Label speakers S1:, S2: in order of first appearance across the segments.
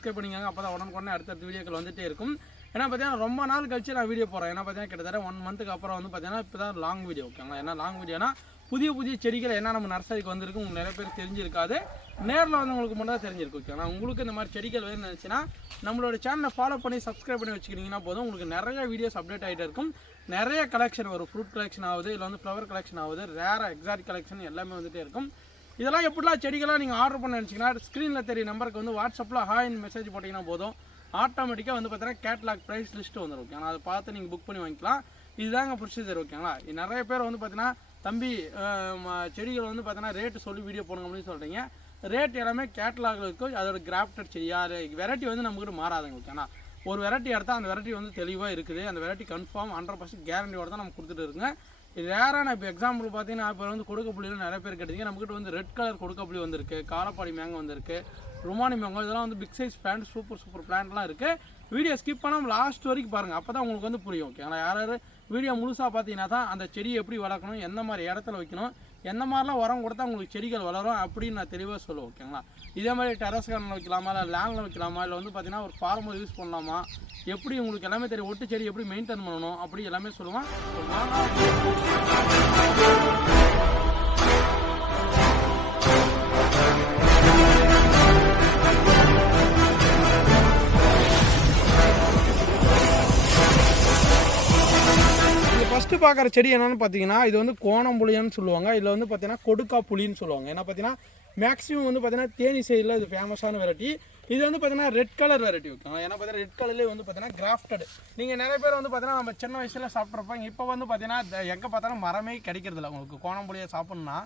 S1: Subscribe பண்ணிக்காங்க. அப்போ தான் உடனுக்குடனே அடுத்தடுத்த வீடியோக்கள் வந்துட்டே இருக்கும். ஏன்னா பார்த்தீங்கன்னா ரொம்ப நாள் கழிச்சு நான் வீடியோ போகிறேன் ஏன்னா பார்த்தீங்கன்னா கிட்டத்தட்ட ஒன் மந்த்துக்கு அப்புறம் வந்து பார்த்தீங்கன்னா இப்போ தான் லாங் வீடியோ ஓகேங்களா ஏன்னா லாங் வீடியோனா புதிய புதிய செடிகள் என்ன நம்ம நர்சரிக்கு வந்திருக்கு உங்களுக்கு நிறைய பேர் தெரிஞ்சிருக்காது. நேரில் வந்து உங்களுக்கு மட்டும் தான் தெரிஞ்சிருக்கு ஓகேங்களா உங்களுக்கு இந்த மாதிரி செடிகள் வேணும்னு நினச்சின்னா நம்மளோட சேனலை ஃபாலோ பண்ணி சப்ஸ்கிரைப் பண்ணி வச்சுக்கிட்டிங்கன்னா போதும். உங்களுக்கு நிறைய வீடியோஸ் அப்டேட் ஆகிட்டே இருக்கும். நிறைய கலெக்ஷன் வரும். ஃப்ரூட் கலெக்ஷன் ஆகுது இல்லை வந்து ஃப்ளவர் கலெக்ஷன் ஆகுது. ரேர் எக்ஸாக்ட் கலெக்ஷன் எல்லாமே வந்துட்டே இருக்கும். இதெல்லாம் எப்படிலாம் செடிகளாக நீங்கள் ஆர்டர் பண்ண நினச்சிங்கன்னா ஸ்க்ரீனில் தெரிய நம்பருக்கு வந்து வாட்ஸ்அப்பில் ஹாய்னு மெசேஜ் போட்டிங்கன்னா போதும். ஆட்டோமேட்டிக்காக வந்து பார்த்தீங்கன்னா கேட்லாக் ப்ரைஸ் லிஸ்ட்டு வந்துடும் ஓகேங்களா அதை பார்த்து நீங்கள் புக் பண்ணி வாங்கிக்கலாம். இதுதாங்க ப்ரொசீஜர் ஓகேங்களா நிறைய பேர் வந்து பார்த்தீங்கன்னா தம்பி செடிகள் வந்து பார்த்தீங்கன்னா ரேட்டு சொல்லி வீடியோ போடுங்க அப்படின்னு சொல்கிறீங்க ரேட் எல்லாமே கேட்லாகில் இருக்கும். அதோட கிராஃப்டட் செடி வெரைட்டி வந்து நம்மக்கிட்ட மாறாதுங்க ஓகேங்களா ஒரு வெரைட்டி எடுத்தால் அந்த வெரைட்டி வந்து தெளிவாக இருக்குது. அந்த வெரைட்டி கன்ஃபார்ம் ஹண்ட்ரட் பர்சன்ட் கேரண்டியோட தான் நம்ம கொடுத்துட்டு இருக்குங்க. இது ரேரான இப்போ எக்ஸாம்பிள் பார்த்தீங்கன்னா இப்போ வந்து கொடுக்க புள்ளியில் நிறைய பேர் கேட்டீங்க நம்மக்கிட்ட வந்து ரெட் கலர் கொடுக்க புள்ளி வந்திருக்கு காரப்பாடி மேங்க வந்திருக்கு ருமானி மேங்கோ இதெல்லாம் வந்து big size plant super super பிளான்ட்லாம் இருக்குது வீடியோ ஸ்கிப் பண்ணாமல் லாஸ்ட் வரைக்கும் பாருங்கள் அப்போ தான் உங்களுக்கு வந்து புரியும் ஓகேங்களா யார் யார் வீடியோ முழுசாக பார்த்தீங்கன்னா தான் அந்த செடியை எப்படி வளர்க்கணும் எந்த மாதிரி இடத்துல வைக்கணும் எந்த மாதிரிலாம் உரம் கொடுத்தா உங்களுக்கு செடிகள் வளரும் அப்படின்னு நான் தெளிவாக சொல்லுவேன் ஓகேங்களா? இதே மாதிரி டெரஸ் கார்டனில் வைக்கலாமா இல்லை லேண்டில் வைக்கலாமா இல்லை வந்து பார்த்தீங்கன்னா ஒரு ஃபார்மர் யூஸ் பண்ணலாமா? எப்படி உங்களுக்கு எல்லாமே தெரியும் ஒட்டு செடி எப்படி மெயின்டைன் பண்ணணும் அப்படி எல்லாமே சொல்லுவேன். பார்க்குற செடி என்னென்னு பார்த்தீங்கன்னா இது வந்து கோணம்புளியன்னு சொல்லுவாங்க. இதில் வந்து பார்த்தீங்கன்னா கொடுக்கா புளின்னு சொல்லுவாங்க. ஏன்னா பார்த்தீங்கன்னா மேக்ஸிமம் வந்து பார்த்தீங்கன்னா தேனி சைடில் இது ஃபேமஸான வெரைட்டி இது வந்து பார்த்தீங்கன்னா ரெட் கலர் வெரைட்டி ஓகேங்களா ஏன்னா பார்த்தீங்கன்னா ரெட் கலர்லேயே வந்து பார்த்தீங்கன்னா கிராஃப்டட் நீங்கள் நிறைய பேர் வந்து பார்த்தீங்கன்னா நம்ம சின்ன வயசில் சாப்பிட்ருப்பாங்க இப்போ வந்து பார்த்தீங்கன்னா எங்கே பார்த்தாலும் மரமே கிடைக்கிறதில்ல. உங்களுக்கு கோணம்புளியை சாப்பிட்ணுன்னா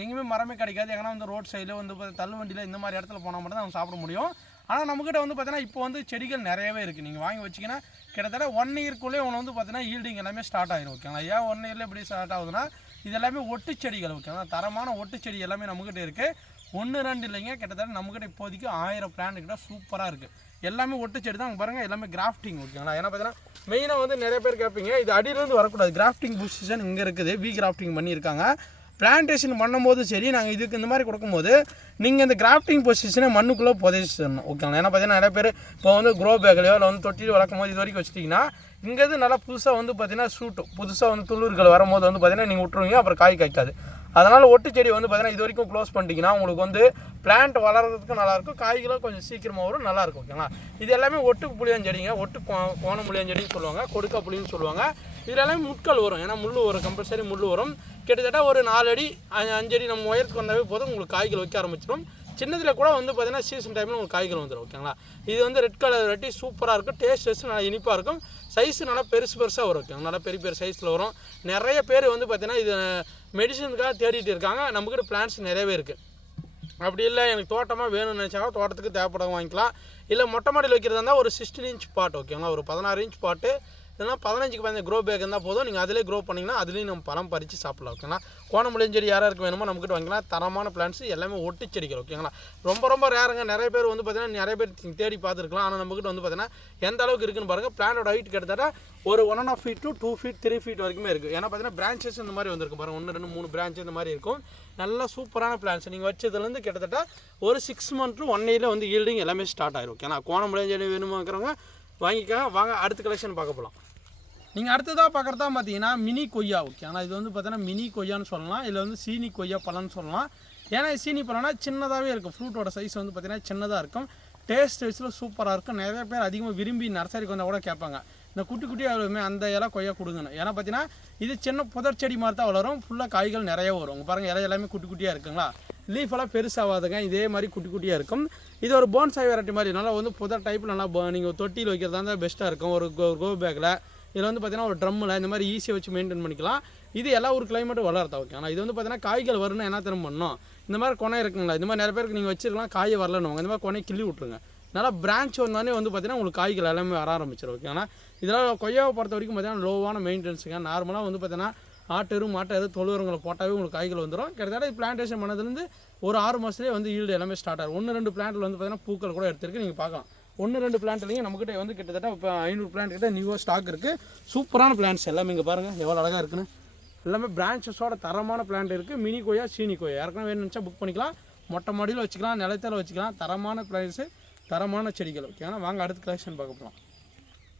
S1: எங்கேயுமே மரமே கிடைக்காது. எங்கன்னா வந்து ரோட் சைடில் வந்து பார்த்தா தள்ளுவண்டியில் இந்த மாதிரி இடத்துல போனால் மட்டும் தான் நம்ம சாப்பிட முடியும். ஆனால் நம்மக்கிட்ட வந்து பார்த்தீங்கன்னா இப்போ வந்து செடிகள் நிறையவே இருக்குது நீங்கள் வாங்கி வச்சிங்கன்னா கிட்டத்தட்ட ஒன் இயர்க்குள்ளே ஒன்று வந்து பார்த்தீங்கன்னா ஈல்டிங் எல்லாமே ஸ்டார்ட் ஆகிடும் ஓகேங்களா ஏன் ஒன் இயரில் எப்படி ஸ்டார்ட் ஆகுதுன்னா இது எல்லாமே ஒட்டு செடிகள் ஓகேங்களா தரமான ஒட்டு செடி எல்லாமே நம்மக்கிட்ட இருக்குது ஒன்று ரெண்டு இல்லைங்க கிட்டத்தட்ட நம்மக்கிட்ட இப்போதைக்கு ஆயிரம் பிளான்ட் கிட்ட சூப்பராக இருக்குது எல்லாமே ஒட்டு செடி தான் பாருங்கள் எல்லாமே கிராஃப்டிங் ஓகேங்களா ஏன்னா பார்த்தீங்கன்னா மெயினாக வந்து நிறைய பேர் கேட்பீங்க இது அடியிலேருந்து வரக்கூடாது. கிராஃப்டிங் பொசிஷன் இங்கே இருக்குது வி கிராஃப்டிங் பண்ணியிருக்காங்க. பிளான்டேஷன் பண்ணும்போது சரி நாங்கள் இதுக்கு இந்த மாதிரி கொடுக்கும்போது நீங்கள் இந்த கிராஃப்டிங் பொசிஷனை மண்ணுக்குள்ளே புதைச்சிடணும் ஓகேங்களா ஏன்னா பார்த்தீங்கன்னா நிறைய பேர் இப்போ வந்து க்ரோ பேக்லையோ இல்லை வந்து தொட்டியில் வளர்க்கும் போது இது வரைக்கும் வச்சுட்டிங்கன்னா இங்கேருந்து நல்லா புதுசாக வந்து பார்த்தீங்கன்னா சூட்டும். புதுசாக வந்து துளிர்கள் வரும்போது வந்து பார்த்தீங்கன்னா நீங்கள் விட்ருவீங்க அப்புறம் காய் காய்க்காது. அதனால் ஒட்டு செடி வந்து பார்த்தீங்கன்னா இது வரைக்கும் க்ளோஸ் பண்ணிட்டீங்கன்னா உங்களுக்கு வந்து பிளான்ட் வளர்கிறதுக்கும் நல்லாயிருக்கும் காய்களும் கொஞ்சம் சீக்கிரமாக வரும் நல்லாயிருக்கும் ஓகேங்களா இது எல்லாமே ஒட்டு புளியாஞ்செடிங்க ஒட்டு கோ- கோண புளியாஞ்செடின்னு சொல்லுவாங்க கொடுக்க புளின்னு சொல்லுவாங்க. இதில் எல்லாமே முட்கள் வரும். ஏன்னா முள் வரும் கம்பல்சரி முள் வரும். கிட்டத்தட்ட ஒரு நாலு அடி அஞ்சு அடி நம்ம உயரத்துக்கு வந்தாவே போதும். உங்களுக்கு காய்கள் வைக்க ஆரம்பிச்சிடும். சின்னதில் கூட வந்து பார்த்தீங்கன்னா சீசன் டைமில் உங்களுக்கு காய்கள் வந்துடும் ஓகேங்களா இது வந்து ரெட் கலர் வெரைட்டி சூப்பராக இருக்கும். டேஸ்ட் டேஸ்ட் நல்லா இனிப்பாக இருக்கும். சைஸு நல்லா பெருசு பெருசாக வரும் ஓகே நல்லா பெரிய பெரிய சைஸில் வரும். நிறைய பேர் வந்து பார்த்தீங்கன்னா இது மெடிசனுக்காக தேடிட்டு இருக்காங்க. நம்மக்கிட்ட பிளான்ஸ் நிறையவே இருக்குது அப்படி இல்லை எனக்கு தோட்டமாக வேணும்னு நினச்சாலும் தோட்டத்துக்கு தேவைப்பட வாங்கிக்கலாம். இல்லை மொட்டை மாடியில் வைக்கிறதா இருந்தால் ஒரு சிக்ஸ்டீன் இன்ச் பாட் ஓகேங்களா ஒரு பதினாறு இன்ச் பாட்டு இல்லைனா பதினஞ்சுக்கு பதினஞ்சு க்ரோ பேக் இருந்தால் போதும். நீங்கள் அதிலே க்ரோ பண்ணிங்கன்னா அதுலேயும் நம்ம பழம் பறித்து சாப்பிடலாம் ஓகேங்களா கோணமுளியம் செடி யாராருக்கு வேணுமோ நம்மக்கிட்ட வாங்கிக்கலாம். தரமான பிளான்ஸ் எல்லாமே ஒட்டி செடிகள் ஓகேங்களா ரொம்ப ரொம்ப ரேருங்க நிறைய பேர் வந்து பார்த்தீங்கன்னா நிறைய பேர் தேடி பார்த்துருக்கலாம். ஆனால் நம்மக்கிட்ட வந்து பார்த்தீங்கன்னா எந்த அளவுக்கு இருக்குன்னு பாருங்கள் பிளானோட ஹைட் கிட்டத்தட்ட ஒரு one and half feet to two feet three feet வரைக்குமே இருக்குது ஏன்னா பார்த்தீங்கன்னா பிரான்ச்சஸ் இந்த மாதிரி வந்திருக்கும் பாருங்கள் ஒன்று ரெண்டு மூணு பிரான்ச் இந்த மாதிரி இருக்கும். நல்லா சூப்பரான பிளான்ஸ் நீங்கள் வச்சதுலேருந்து கிட்டத்தட்ட ஒரு சிக்ஸ் மந்த் டு ஒன் இயரில் வந்து ஈல்டிங் எல்லாமே ஸ்டார்ட் ஆயிரும் ஓகேனா கோணமுளியம் செடி வேணுமாங்கிறவங்க வாங்கிக்க வாங்க அடுத்த கலெக்ஷன் பார்க்க போகலாம் நீங்கள் அடுத்ததாக பார்க்குறதா பார்த்தீங்கன்னா மினி கொய்யா ஓகே ஆனால் இது வந்து பார்த்தீங்கன்னா மினி கொய்யான்னு சொல்லலாம். இதில் வந்து சீனி கொய்யா பழம்னு சொல்லலாம். ஏன்னா சீனி பழம்னா சின்னதாகவே இருக்கும். ஃப்ரூட்டோட சைஸ் வந்து பார்த்தீங்கன்னா சின்னதாக இருக்கும். டேஸ்ட் வைஸில் சூப்பராக இருக்கும். நிறைய பேர் அதிகமாக விரும்பி நர்சரிக்கு வந்தால் கூட கேட்பாங்க. இந்த குட்டி குட்டியாக வருமே அந்த இலை கொய்யா கொடுங்கணும் ஏன்னா பார்த்தீங்கன்னா இது சின்ன புதர் செடி மாதிரி தான் வளரும். ஃபுல்லாக காய்கள் நிறைய வரும். உங்கள் பாருங்கள் இலை எல்லாமே குட்டி குட்டியாக இருக்குங்களா? லீஃப் எல்லாம் பெருசாகாதுங்க இதே மாதிரி குட்டி குட்டியாக இருக்கும். இது ஒரு போன்சாய் வெரைட்டி மாதிரி. நல்லா வந்து புதர் டைப்பில் நல்லா நீங்கள் தொட்டியில் வைக்கிறதா இருந்தால் பெஸ்ட்டாக இருக்கும். ஒரு கோ கோ பேக்கில் இதில் வந்து பார்த்தீங்கன்னா ஒரு ட்ரம்மில் இந்த மாதிரி ஈஸியாக வச்சு மெயின்டைன் பண்ணிக்கலாம். இது எல்லா ஒரு கிளைமேட்டும் வளர்த்தா ஓகே ஆனால் இது வந்து பார்த்தீங்கன்னா காய்கள் வரணும் என்ன திரும்ப பண்ணணும் இந்த மாதிரி கொனை இருக்குங்களா இந்த மாதிரி நிறைய பேருக்கு நீங்கள் வச்சிருக்கலாம் காய் வரலன்னு இந்த மாதிரி கொனை கிள்ளி விட்ருங்க நல்லா பிரான்ச் வந்தானே வந்து பார்த்தீங்கன்னா உங்களுக்கு காய்கள் எல்லாமே வர ஆரம்பிச்சிடும் ஓகே ஆனால் இதெல்லாம் கொய்யாவை பொறுத்த வரைக்கும் பார்த்தீங்கன்னா லோவான மெயின்டெனன்ஸுங்க நார்மலாக வந்து பார்த்தீங்கன்னா ஆட்டு மாட்டை எதாவது தொழுவரங்களை போட்டாவே உங்களுக்கு காய்கள் வந்துடும் கிட்டத்தட்ட பிளான்டேஷன் பண்ணதுலேருந்து ஒரு ஆறு மாதத்துலேயே வந்து ஈல்டு எல்லாமே ஸ்டார்ட் ஆகும் ஒன்று ரெண்டு பிளான்ட்டில் வந்து பார்த்தீங்கன்னா பூக்கள் கூட எடுத்திருக்கு. நீங்கள் பார்க்கலாம். ஒன்று ரெண்டு பிளான்ட்லையும் இல்லைங்க நம்மக்கிட்ட வந்து கிட்டத்தட்ட இப்போ ஐநூறு பிளான்ட் கிட்ட நியூவாக ஸ்டாக் இருக்குது சூப்பரான பிளான்ட்ஸ் எல்லாமே இங்கே பாருங்கள் எவ்வளோ அழகாக இருக்குன்னு. எல்லாமே பிரான்ச்சஸோட தரமான பிளான்ட் இருக்குது மினி கோயா சீனி கோயா. யாருக்கெல்லாம் வேணும்னு நினச்சா புக் பண்ணிக்கலாம். மொட்டை மாடியில் வச்சுக்கலாம் நிலத்தில் வச்சுக்கலாம். தரமான பிளான்ஸு தரமான செடிகள். ஓகேங்களா வாங்க அடுத்த கலெக்ஷன் பார்க்க போகலாம்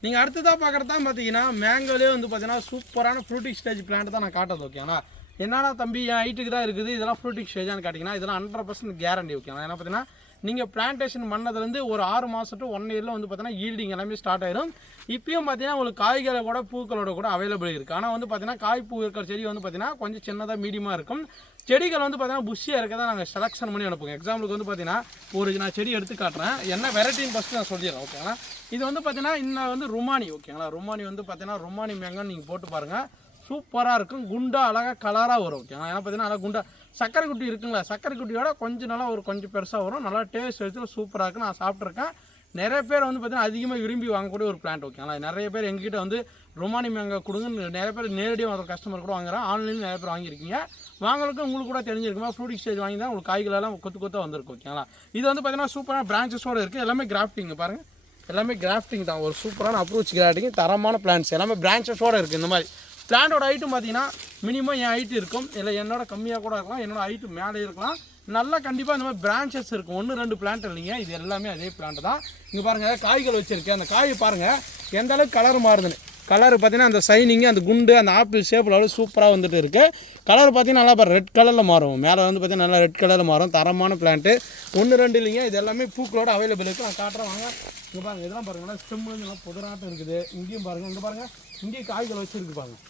S1: நீங்கள் அடுத்ததாக பார்க்குறது தான் பார்த்தீங்கன்னா மேங்கோலே வந்து பார்த்தீங்கன்னா சூப்பரான ஃப்ரூட்டிங் ஸ்டேஜ் பிளான்ட் தான் நான் காட்டுறது ஓகேங்களா என்னடா தம்பி என் ஹைட்டுக்கு தான் இருக்குது. இதெல்லாம் ஃப்ரூட்டிங் ஸ்டேஜான்னு காட்டிங்கன்னா இதெல்லாம் ஹண்ட்ரட் பர்சன்ட் கேரண்டி ஓகேங்களா ஏன்னா பார்த்தீங்கன்னா நீங்கள் பிளான்டேஷன் பண்ணதுலேருந்து ஒரு ஆறு மாதம் டு ஒன் இயரில் வந்து பார்த்தீங்கன்னா ஈல்டிங் எல்லாமே ஸ்டார்ட் ஆயிரும். இப்பயும் பார்த்தீங்கன்னா உங்களுக்கு காய்களை கூட பூக்களோட கூட அவைலபிள் இருக்குது ஆனால் வந்து பார்த்தீங்கன்னா காய் பூ இருக்கிற செடி வந்து பார்த்தீங்கன்னா கொஞ்சம் சின்னதாக மீடியமாக இருக்கும். செடிகள் வந்து பார்த்தீங்கன்னா புஷியாக இருக்கிறத நாங்கள் செலெக்ஷன் பண்ணி அனுப்புவோம். எக்ஸாம்பிளுக்கு வந்து பார்த்தீங்கன்னா ஒரு நான் செடி எடுத்து காட்டுறேன். என்ன வெரைட்டின்னு ஃபஸ்ட்டு நான் சொல்லிடுறேன் ஓகேங்களா இது வந்து பார்த்தீங்கன்னா இன்னும் வந்து ருமானி ஓகேங்களா ருமானி வந்து பார்த்தீங்கன்னா ருமானி மேங்கன்னு நீங்கள் போட்டு பாருங்கள் சூப்பராக இருக்கும். குண்டா அழகாக கலராக வரும் ஓகேங்களா ஏன்னா பார்த்தீங்கன்னா அழகாக குண்டா சக்கரை குட்டி இருக்குங்களா? சக்கரை குட்டியோட கொஞ்சம் நல்லா ஒரு கொஞ்சம் பெருசாக வரும். நல்லா டேஸ்ட் எடுத்து சூப்பராக இருக்குது நான் சாப்பிட்ருக்கேன் நிறைய பேர் வந்து பார்த்தீங்கன்னா அதிகமாக விரும்பி வாங்கக்கூடிய ஒரு பிளான்ட் ஓகேங்களா நிறைய பேர் எங்ககிட்ட வந்து ரொமானி மேங்கா கொடுங்க நிறைய பேர் நேரடியாக வர கஸ்டமர் கூட வாங்குறேன் ஆன்லைனில் நிறைய பேர் வாங்கியிருக்கீங்க. வாங்கறதுக்கு உங்களுக்கு கூட தெரிஞ்சிருக்குமா? ஃப்ரூட் ஸ்டேஜ் வாங்கி தான் உங்களுக்கு காய்களெல்லாம் கொத்து கொத்தாக வந்திருக்கு ஓகேங்களா இது வந்து பார்த்தீங்கன்னா சூப்பரான பிரான்ச்சஸோடு இருக்குது எல்லாமே கிராஃப்டிங் பாருங்கள் எல்லாமே கிராஃப்டிங் தான். ஒரு சூப்பரான அப்ரோச் கிராஃப்டிங் தரமான பிளான்ஸ் எல்லாமே பிரான்ச்சஸோடு இருக்குது இந்த மாதிரி. பிளான்ட்டோட ஹைட்டும் பார்த்தீங்கன்னா மினிமம் என் ஹைட் இருக்கும். இல்லை என்னோட கம்மியாக கூட இருக்கலாம். என்னோட ஹைட்டு மேலே இருக்கலாம். நல்லா கண்டிப்பாக இந்த மாதிரி பிரான்ச்சஸ் இருக்கும். ஒன்று ரெண்டு பிளான்ட் இல்லைங்க. இது எல்லாமே அதே பிளான்ட் தான். இங்கே பாருங்கள் காய்கள் வச்சுருக்கேன். அந்த காய் பாருங்கள் எந்த அளவுக்கு கலர் மாறுதுன்னு. கலர் பார்த்தீங்கன்னா அந்த சைனிங்கு அந்த குண்டு அந்த ஆப்பிள் ஷேப்பில் அவ்வளோ சூப்பராக வந்துட்டு இருக்குது கலர் பார்த்தீங்கன்னா நல்லா பாரு ரெட் கலரில் மாறும். மேலே வந்து பார்த்தீங்கன்னா நல்லா ரெட் கலரில் மாறும். தரமான பிளான்ட்டு ஒன்று ரெண்டு இல்லைங்க. இது எல்லாமே பூக்களோட அவைலபிள் இருக்குது நான் காட்டுறேன் வாங்க. இங்கே பாருங்கள் இதெல்லாம் பாருங்கன்னா ஸ்டெம்மு இதெல்லாம் புதராட்டம் இருக்குது. இங்கேயும் பாருங்கள் இங்கே பாருங்கள் இங்கேயும் காய்கள் வச்சுருக்கு பாருங்கள்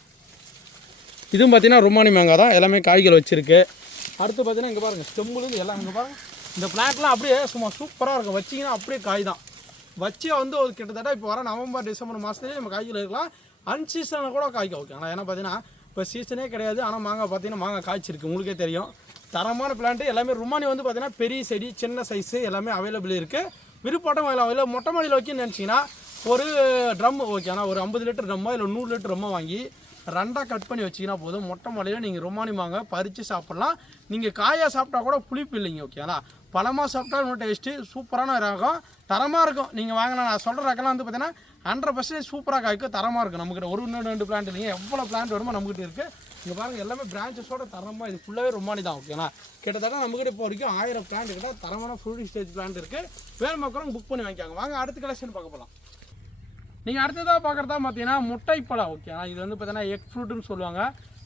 S1: இதுவும் பார்த்தீங்கன்னா ருமானி மேங்காய் தான். எல்லாமே காய்கள் வச்சிருக்கு. அடுத்து பார்த்தீங்கன்னா இங்கே பாருங்கள் ஸ்டெம்முலேருந்து எல்லாம் இங்கே பாருங்கள் இந்த பிளான்ட்லாம் அப்படியே சும்மா சூப்பராக இருக்கும். வச்சிங்கன்னா அப்படியே காய் தான். வச்சு வந்து ஒரு கிட்டத்தட்ட இப்போ வர நவம்பர் டிசம்பர் மாதத்துலேயே நம்ம காய்கள் இருக்கலாம். அன்சீசனில் கூட காய்க்கும் ஓகேங்களா ஏன்னா பார்த்தீங்கன்னா இப்போ சீசனே கிடையாது. ஆனால் மாங்காய் பார்த்தீங்கன்னா மாங்காய் காய்ச்சிருக்கு. உங்களுக்கே தெரியும். தரமான பிளான்ட்டு எல்லாமே ருமானி வந்து பார்த்தீங்கன்னா பெரிய செடி சின்ன சைஸு எல்லாமே அவைலபிள் இருக்குது விருப்பாட்டம் வாங்கலாம் இல்லை மொட்டை மாடியில் வைக்கணும்னு நினச்சிங்கன்னா ஒரு ட்ரம் ஓகேண்ணா ஒரு ஐம்பது லிட்டர் ட்ரம்மோ இல்லை நூறு லிட்டர் ட்ரம்மோ வாங்கி ரெண்டாக கட் பண்ணி வச்சிங்கன்னா போதும். மொட்டை மலையில் நீங்கள் ரொமானி மாங்காய் பறித்து சாப்பிட்லாம். நீங்கள் காயாக சாப்பிட்டா கூட புளிப்பு இல்லைங்க ஓகேங்களா பழமாக சாப்பிட்டா இன்னும் டேஸ்ட்டு சூப்பரான ரகம். தரமாக இருக்கும். நீங்கள் வாங்கினா நான் சொல்கிற ரகம்லாம் வந்து பார்த்தீங்கன்னா ஹண்ட்ரட் பர்சன்டேஜ் சூப்பராக காய்க்கும் தரமாக இருக்கும். நம்மக்கிட்ட ஒரு இன்னும் ரெண்டு பிளான்ட் இல்லைங்க. எவ்வளோ பிளான்ட் வருமோ நம்மகிட்ட இருக்குது இங்கே பாருங்கள் எல்லாமே பிரான்ச்சஸோட தரமாக இது ஃபுல்லாகவே ரொமானி தான் ஓகேங்களா கிட்டத்தட்ட நம்மகிட்ட இப்போ வரைக்கும் ஆயிரம் பிளான்ட் கிட்ட தரமான ஃப்ரூட் ஸ்டேஜ் பிளான்ட் இருக்குது வேறு மக்களும் புக் பண்ணி வாங்கிக்காங்க. வாங்க அடுத்த கலெக்ஷன் பார்க்க போகலாம் நீங்கள் அடுத்ததாக பார்க்குறதா பார்த்தீங்கன்னா முட்டைப்பழம் ஓகேங்களா இது வந்து பார்த்தீங்கன்னா எக் ஃப்ரூட்டுன்னு சொல்லுவாங்க.